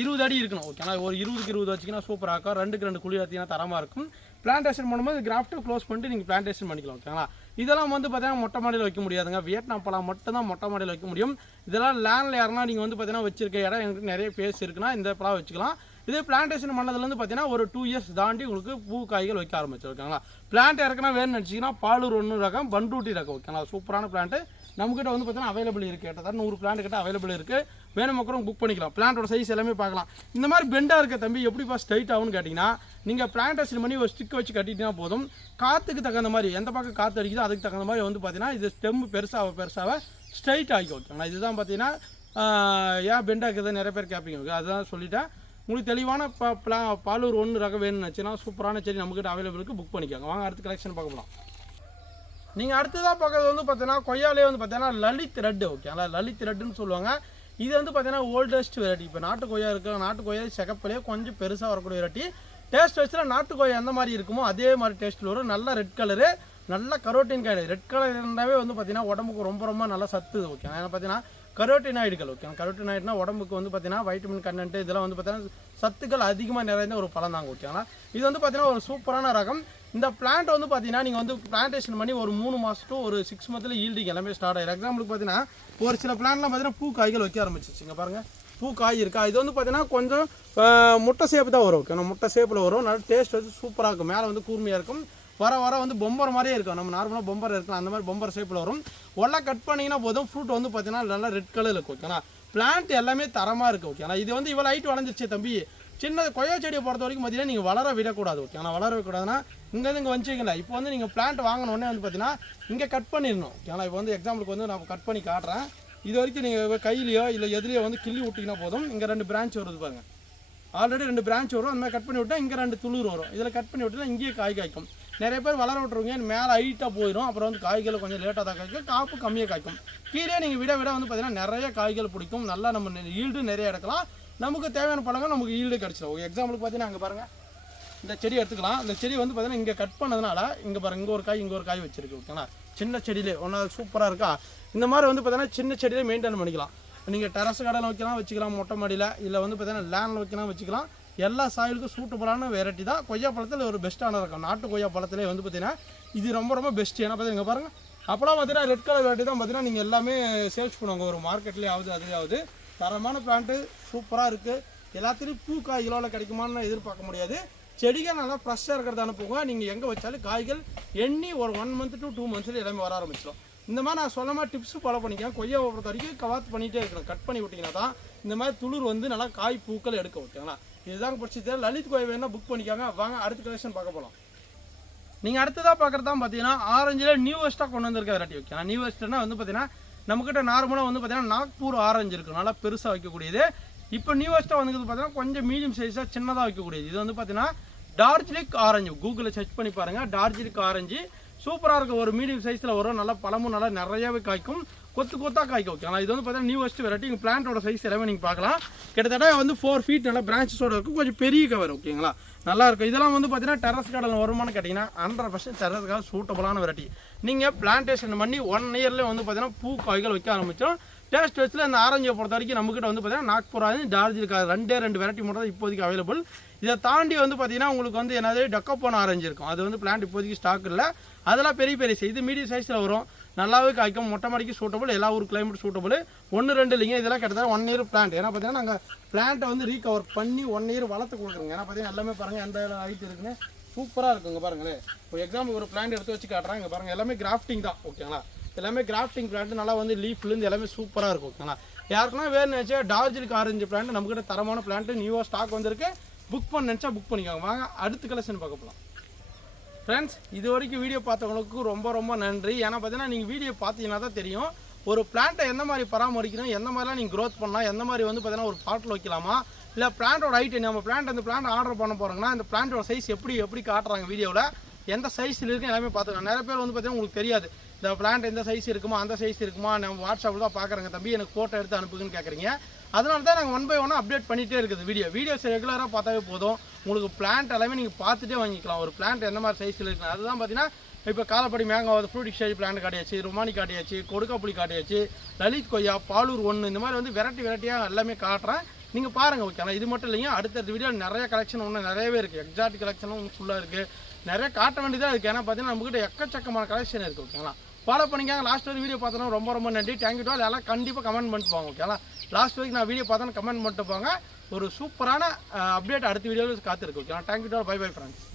S1: இருபது அடி இருக்கணும் ஓகேனா ஒரு இருபதுக்கு இருபது வச்சிங்கன்னா சூப்பராக இருக்கும். ரெண்டுக்கு ரெண்டு குழி பார்த்தீங்கன்னா தரமாக இருக்கும். பிளான்டேஷன் பண்ணும்போது கிராஃப்ட்டு க்ளோஸ் பண்ணிட்டு நீங்கள் பிளான்டேஷன் பண்ணிக்கலாம் ஓகேங்களா இதெல்லாம் வந்து பார்த்தீங்கன்னா மொட்டை மாடியில் வைக்க முடியாதுங்க. வியட்நாம் பழம் மட்டும்தான் மொட்டை மாடியில் வைக்க முடியும். இதெல்லாம் லேண்டில் யாருன்னா நீங்கள் வந்து பார்த்தீங்கன்னா வச்சிருக்க இடம் எனக்கு நிறைய பேஸ் இருக்குன்னா இந்த பழம் வச்சுக்கலாம். இதே பிளான்டேஷன் பண்ணதுலேருந்து பார்த்தீங்கன்னா ஒரு டூ இயர்ஸ் தாண்டி உங்களுக்கு பூ காய்கள் வைக்க ஆரம்பிச்சு ஓகேங்களா பிளான்ட் இறக்குனா வேணும்னு நினச்சிங்கன்னா பாலூர் ஒன்று ரகம் பண்ரூட்டி ரகம் ஓகேங்களா சூப்பரான பிளான்ட்டு நம்மக்கிட்ட வந்து பார்த்தீங்கன்னா அவைலபிள் இருக்குது கிட்டத்தட்ட நூறு பிளான் கிட்ட அவைலபிள் இருக்குது வேணும் மக்களும் புக் பண்ணிக்கலாம். பிளான்ட்டோட சைஸ் எல்லாமே பார்க்கலாம். இந்த மாதிரி பெண்டாக இருக்க தம்பி எப்படிப்பா ஸ்ட்ரைட் ஆகும்னு கேட்டிங்கன்னா நீங்கள் பிளான்டேஷன் பண்ணி ஒரு ஸ்டிக் வச்சு கட்டிட்டீங்கன்னா போதும். காற்றுக்கு தகுந்த மாதிரி எந்த பக்கம் காற்று அடிக்குதோ அதுக்கு தகுந்த மாதிரி வந்து பார்த்தீங்கன்னா இது ஸ்டெம் பெருசாக பெருசாக ஸ்ட்ரைட் ஆகி ஓகேங்களா இதுதான் பார்த்தீங்கன்னா ஏன் பெண்டாக இருக்குதுன்னு நிறைய பேர் கேட்பீங்க. ஓகே அதுதான் சொல்லிட்டேன். உங்களுக்கு தெளிவான பா பாலூர் ஒன்று ரகம் வேணும்னுச்சுன்னா சூப்பரான செடி நம்மக்கிட்ட அவைலபிள் இருக்குது புக் பண்ணிக்கோங்க. வாங்க அடுத்து கலெக்ஷன் பார்க்க போகலாம் நீங்கள் அடுத்ததாக பார்க்கறது வந்து பார்த்தீங்கன்னா கொய்யாலே வந்து பார்த்தீங்கன்னா லலித் ரெட் ஓகேங்களா லலித் ரெட்டுன்னு சொல்லுவாங்க. இது வந்து பார்த்தீங்கன்னா ஓல்டஸ்ட் வெரைட்டி இப்போ நாட்டு கொய்யா இருக்கு நாட்டு கொய்யா சிகப்பிலே கொஞ்சம் பெருசாக வரக்கூடிய வெரைட்டி டேஸ்ட் வச்சுனா நாட்டு கொய்யா எந்த மாதிரி இருக்குமோ அதே மாதிரி டேஸ்ட்டில் வரும். நல்ல ரெட் கலரு நல்ல கரோட்டின் காய்டு ரெட் கலர் இருந்தாவே வந்து பார்த்தீங்கன்னா உடம்புக்கு ரொம்ப ரொம்ப நல்ல சத்து ஓகே ஏன்னா பார்த்தீங்கன்னா கரோட்டினாய்டுகள் ஓகே கரோட்டினாய்டுனா உடம்புக்கு வந்து பார்த்தீங்கன்னா வைட்டமின் கண்டென்ட் இதெல்லாம் வந்து பார்த்தீங்கன்னா சத்துக்கள் அதிகமாக நிறைந்த ஒரு பழம் தாங்க ஓகேங்களா இது வந்து பார்த்தீங்கன்னா ஒரு சூப்பரான ரகம். இந்த பிளான்ட் வந்து பார்த்தீங்கன்னா நீங்கள் வந்து பிளான்டேஷன் பண்ணி ஒரு மூணு மாதம் ஒரு சிக்ஸ் மந்த்தில் ஈல்டிங் எல்லாமே ஸ்டார்ட் ஆகிடும் எக்ஸாம்பிளுக்கு பார்த்தீங்கன்னா ஒரு சில பிளான்ட்லாம் பார்த்தீங்கன்னா பூ காய்கள் வைக்க ஆரம்பிச்சிச்சுங்க பாருங்கள் பூ காய் இருக்கா? இது வந்து பார்த்தீங்கன்னா கொஞ்சம் முட்டை சேப்பு தான் வரும். ஓகே முட்டை ஷேப்பில் வரும். நல்ல டேஸ்ட் வந்து சூப்பராக இருக்கும். மேலே வந்து கூர்மையாக இருக்கும். வர வர வந்து பொம்பர் மாதிரியே இருக்கும். நம்ம நார்மலாக பொம்பர் இருக்கலாம். அந்த மாதிரி பொம்பர் ஷேப்பில் வரும். ஒல்லாம் கட் பண்ணிங்கன்னா போதும். ஃப்ரூட் வந்து பார்த்தீங்கன்னா நல்லா ரெட் கலரில் இருக்கும். ஓகேங்களா பிளான்ட் எல்லாமே தரமாக இருக்குது ஓகேங்களா இது வந்து இவ்வளோ ஹைட் வளர்ந்துருச்சு தம்பி. சின்னது கொய்யா செடியை பொறுத்த வரைக்கும் பார்த்தீங்கன்னா நீங்கள் வளர விடக்கூடாது ஓகேங்களா வளர விடக்கூடாதுன்னா இங்கேருந்து இங்கே வச்சுக்கல இப்போ வந்து நீங்கள் பிளான்ட் வாங்கினோடனே வந்து பார்த்தீங்கன்னா இங்கே கட் பண்ணிடணும் ஓகேங்களா இப்போ வந்து எக்ஸாம்பிளுக்கு வந்து நான் கட் பண்ணி காட்டுறேன். இது வரைக்கும் நீங்கள் கையிலையோ இல்லை எதுலையோ வந்து கிள்ளி விட்டிங்கன்னா போதும். இங்கே ரெண்டு பிரான்ச் வருது பாருங்க. ஆல்ரெடி ரெண்டு பிரான்ச் வரும் அந்த மாதிரி கட் பண்ணி விட்டால் இங்கே ரெண்டு துளிர் வரும். இதில் கட் பண்ணி விட்டா இங்கேயே காய் காய்க்கும். நிறைய பேர் வளர விட்ருவீங்க மேலே ஹைட்டாக போயிடும் அப்புறம் வந்து காய்கள் கொஞ்சம் லேட்டாக தான் காய்க்கும் காப்பு கம்மியாக காய்க்கும். கீழே நீங்கள் விட விட வந்து பார்த்தீங்கன்னா நிறைய காய்கள் பிடிக்கும். நல்லா நம்ம ஈல்டு நிறைய எடுக்கலாம். நமக்கு தேவையான பழங்கள் நமக்கு ஈல்டு கிடச்சிடும் ஒரு எக்ஸாம்பிளுக்கு பார்த்தீங்கன்னா அங்கே பாருங்கள் இந்த செடி எடுத்துக்கலாம். இந்த செடி வந்து பார்த்தீங்கன்னா இங்கே கட் பண்ணதுனால இங்கே பாருங்க இங்கே ஒரு காய் இங்கே ஒரு காய் வச்சிருக்கு ஓகேங்களா சின்ன செடியிலே ஒன்றா சூப்பராக இருக்கா? இந்த மாதிரி வந்து பார்த்தீங்கன்னா சின்ன செடியிலே மெயின்டைன் பண்ணிக்கலாம். நீங்கள் டெரஸ் கடையில் வைக்கலாம் வச்சுக்கலாம் மொட்டை மாடியில் இல்லை வந்து பார்த்தீங்கன்னா லேண்டில் வைக்கலாம் வச்சுக்கலாம். எல்லா சாயிலுக்கும் சூட்டபுளான வெரைட்டி தான். கொய்யா பழத்தில் ஒரு பெஸ்ட்டான இருக்கும். நாட்டு கொய்யா பழத்திலே வந்து பார்த்தீங்கன்னா இது ரொம்ப ரொம்ப பெஸ்ட் ஏன்னா பார்த்தீங்கன்னா இங்கே பாருங்கள் அப்போலாம் பார்த்தீங்கன்னா ரெட் கலர் வெரைட்டி தான். பார்த்தீங்கன்னா நீங்கள் எல்லாமே சேல்ஸ் பண்ணுவாங்க. ஒரு மார்க்கெட்லேயே ஆகுது அதுலேயாவது. ஆகுது தரமான பிளான்ட்டு சூப்பராக இருக்குது எல்லாத்துலேயும் பூ காய்களோட கிடைக்குமான்னு எதிர்பார்க்க முடியாது. செடிகள் நல்லா ஃப்ரெஷ்ஷாக இருக்கிறத அனுப்புங்க. நீங்கள் எங்கே வச்சாலும் காய்கள் எண்ணி ஒரு ஒன் மந்த் டு டூ மந்த்ஸில் எல்லாமே வர ஆரம்பிச்சிடும். இந்த மாதிரி நான் சொன்ன மாதிரி டிப்ஸ் ஃபாலோ பண்ணிக்கிறேன் கொய்யாவை பொறுத்த வரைக்கும் கவாத்து பண்ணிகிட்டே இருக்கணும். கட் பண்ணி விட்டிங்கன்னா தான் இந்த மாதிரி துளிர் வந்து நல்லா காய் பூக்கள் எடுக்க ஓகேங்களா இதுதான் பிடிச்சது லலித் கோயை வேணால் புக் பண்ணிக்காங்க. வாங்க அடுத்த கலெக்ஷன் பார்க்க போகலாம் நீங்கள் அடுத்ததாக பார்க்குறது தான் பார்த்தீங்கன்னா ஆரஞ்சில் நியூவஸ்ட்டாக கொண்டு வந்திருக்க வெரைட்டி ஓகே நியூவஸ்ட்னா வந்து பார்த்தீங்கன்னா நம்மக்கிட்ட நார்மலாக வந்து பார்த்தீங்கன்னா நாக்பூர் ஆரஞ்சு இருக்கும் நல்லா பெருசாக வைக்கக்கூடியது. இப்போ நியூவஸ்ட்டாக வந்து பார்த்தீங்கன்னா கொஞ்சம் மீடியம் சைஸாக சின்னதாக வைக்கக்கூடியது. இது வந்து பார்த்தீங்கன்னா டார்ஜிலிக் ஆரஞ்சு கூகுளில் சர்ச் பண்ணி பாருங்கள் டார்ஜிலிக் ஆரஞ்சு சூப்பராக இருக்கும் ஒரு மீடியம் சைஸில் வரும். நல்லா பழமும் நல்லா நிறையாவே காய்க்கும். கொத்து கொத்தாக காய்க்கும். ஓகே ஆனால் இது வந்து பார்த்தீங்கன்னா நியூவஸ்ட் வெரைட்டி இங்கே பிளான்ட்டோட சைஸ் எல்லாமே நீங்கள் பார்க்கலாம். கிட்டத்தட்ட வந்து ஃபோர் ஃபீட் நல்லா பிரான்ச்சஸோட இருக்கும் கொஞ்சம் பெரிய கவர் ஓகேங்களா? நல்லா இருக்கும் இதெல்லாம் வந்து பார்த்தீங்கன்னா டெரஸ் கார்டன் வருமானு கேட்டிங்கன்னா ஹண்ட்ரட் பர்சன்ட் டெரஸ்க்காக சூட்டபுளான வெரைட்டி நீங்கள் பிளான்டேஷன் பண்ணி ஒன் இயர்லேயே வந்து பார்த்தீங்கன்னா பூ காய்கள் வைக்க ஆரம்பித்தோம் டேஸ்ட் வச்சில் இந்த ஆரஞ்சை பொறுத்த வரைக்கும் நம்மக்கிட்ட வந்து பார்த்தீங்கன்னா நாக்பூர் ஆரஞ்சு டார்ஜிலிக் ரெண்டே ரெண்டு வெரைட்டி மட்டும் தான் இப்போதைக்கு அவைலபிள் இதை தாண்டி வந்து பார்த்தீங்கன்னா உங்களுக்கு வந்து என்னது? டக்கப்போன ஆரஞ்சு இருக்கும். அது வந்து பிளான்ட் இப்போதைக்கு ஸ்டாக் இல்லை. அதெல்லாம் பெரிய பெரிய சைஸ் இது மீடியம் சைஸில் வரும். நல்லாவே காய்க்கும். மொட்டை மாடிக்கு சூட்டபுள் எல்லா ஊர் கிளைமேட் சூட்டபுள் ஒன்று ரெண்டு இல்லைங்க. இதெல்லாம் கிட்டத்தட்ட ஒன் இயர் பிளான்ட் ஏன்னா பார்த்தீங்கன்னா நாங்கள் பிளான்ட்டை வந்து ரீகவர் பண்ணி ஒன் இயர் வளர்த்து கொடுக்குறோங்க. ஏன்னா பார்த்தீங்கன்னா எல்லாமே பாருங்கள் எந்த ஹைட் இருக்குன்னு சூப்பராக இருக்குங்க பாருங்களேன் இப்போ எக்ஸாம்பிள் ஒரு பிளான்ட் எடுத்து வச்சு காட்டுறேன் இங்கே பாருங்கள் எல்லாமே கிராஃப்டிங் தான் ஓகேங்களா? எல்லாமே கிராஃப்டிங் பிளான்ட் நல்லா வந்து லீஃப்லேருந்து எல்லாமே சூப்பராக இருக்கும் ஓகேங்களா? யாருக்குன்னா வேணும்னு நினச்சா டார்ஜிலிக் ஆரஞ்சு பிளான்ட் நம்மக்கிட்ட தரமான பிளான்ட் நியூவாக ஸ்டாக் வந்திருக்கு. புக் பண்ண நினச்சா புக் பண்ணிக்கோங்க. வாங்க அடுத்த கலெக்ஷன் பார்க்க போகலாம் ஃப்ரெண்ட்ஸ் இது வரைக்கும் வீடியோ பார்த்தவங்களுக்கு ரொம்ப ரொம்ப நன்றி. ஏன்னா பார்த்தீங்கன்னா நீங்கள் வீடியோ பார்த்தீங்கன்னா தான் தெரியும். ஒரு பிளான்ட்டை எந்த மாதிரி பராமரிக்கணும் எந்த மாதிரிலாம் நீங்கள் க்ரோத் பண்ணலாம் எந்த மாதிரி வந்து பார்த்தீங்கன்னா ஒரு பாட்டில் வைக்கலாமா இல்லை பிளான்ட்டோட ஹைட் நம்ம பிளான்ட் அந்த பிளான்ட் ஆர்டர் பண்ண போகிறோங்கன்னா இந்த பிளான்ட்டோட சைஸ் எப்படி எப்படி காட்டுறாங்க வீடியோவில் எந்த சைஸில் இருக்குன்னு எல்லாமே பார்த்துக்கலாம். நிறைய பேர் வந்து பார்த்தீங்கன்னா உங்களுக்கு தெரியாது. இந்த பிளான்ட் எந்த சைஸ் இருக்குமா அந்த சைஸ் இருக்குமா நம்ம வாட்ஸ்அப்பில் தான் பார்க்குறேங்க தம்பி. எனக்கு ஃபோட்டோ எடுத்து அனுப்புங்கன்னு கேட்குறீங்க. அதனால தான் நாங்கள் ஒன் பை ஒன்னாக அப்டேட் பண்ணிகிட்டே இருக்குது வீடியோ வீடியோஸ் ரெகுலராக பார்த்தாவே போதும். உங்களுக்கு பிளான்ட் எல்லாமே நீங்கள் பார்த்துட்டே வாங்கிக்கலாம். ஒரு பிளான்ட் எந்த மாதிரி சைஸில் இருக்குது அதுதான் பார்த்தீங்கன்னா இப்போ காலப்படி மேங்காவது ஃப்ரூட் எக்ஸ்சேஞ்ச் பிளான்ட் காட்டியாச்சு ருமானி காட்டியாச்சு கொடுக்காப்புளி காட்டியாச்சு லலித் கொய்யா பாலூர் ஒன்று இந்த மாதிரி வந்து வெரைட்டி வெரைட்டியாக எல்லாமே காட்டுறேன். நீங்கள் பாருங்கள் ஓகே ஆனால் இது மட்டும் இல்லைங்க. அடுத்தடுத்த வீடியோ நிறைய கலெக்ஷன் ஒன்று நிறையவே இருக்குது எக்ஸாக்ட் கலெக்ஷனும் ஃபுல்லாக இருக்குது நிறைய காட்ட வேண்டியதாக இருக்குது ஏன்னா பார்த்தீங்கன்னா நம்மகிட்ட எக்கச்சக்கமான கலெக்ஷன் இருக்குது ஓகேங்களா ஃபாலோ பண்ணிக்காங்க. லாஸ்ட் ஒரு வீடியோ பார்த்தோன்னா ரொம்ப ரொம்ப நன்றி. தேங்க்யூ டு எல்லாம் கண்டிப்பாக கமெண்ட் பண்ணிட்டு போங்க ஓகேங்களா லாஸ்ட் வரைக்கும் நான் வீடியோ பார்த்தோன்னா கமெண்ட் பண்ணிட்டு போங்க. ஒரு சூப்பரான அப்டேட் அடுத்த வீடியோவில் காத்திருக்கு ஓகேங்களா thank you to bye bye friends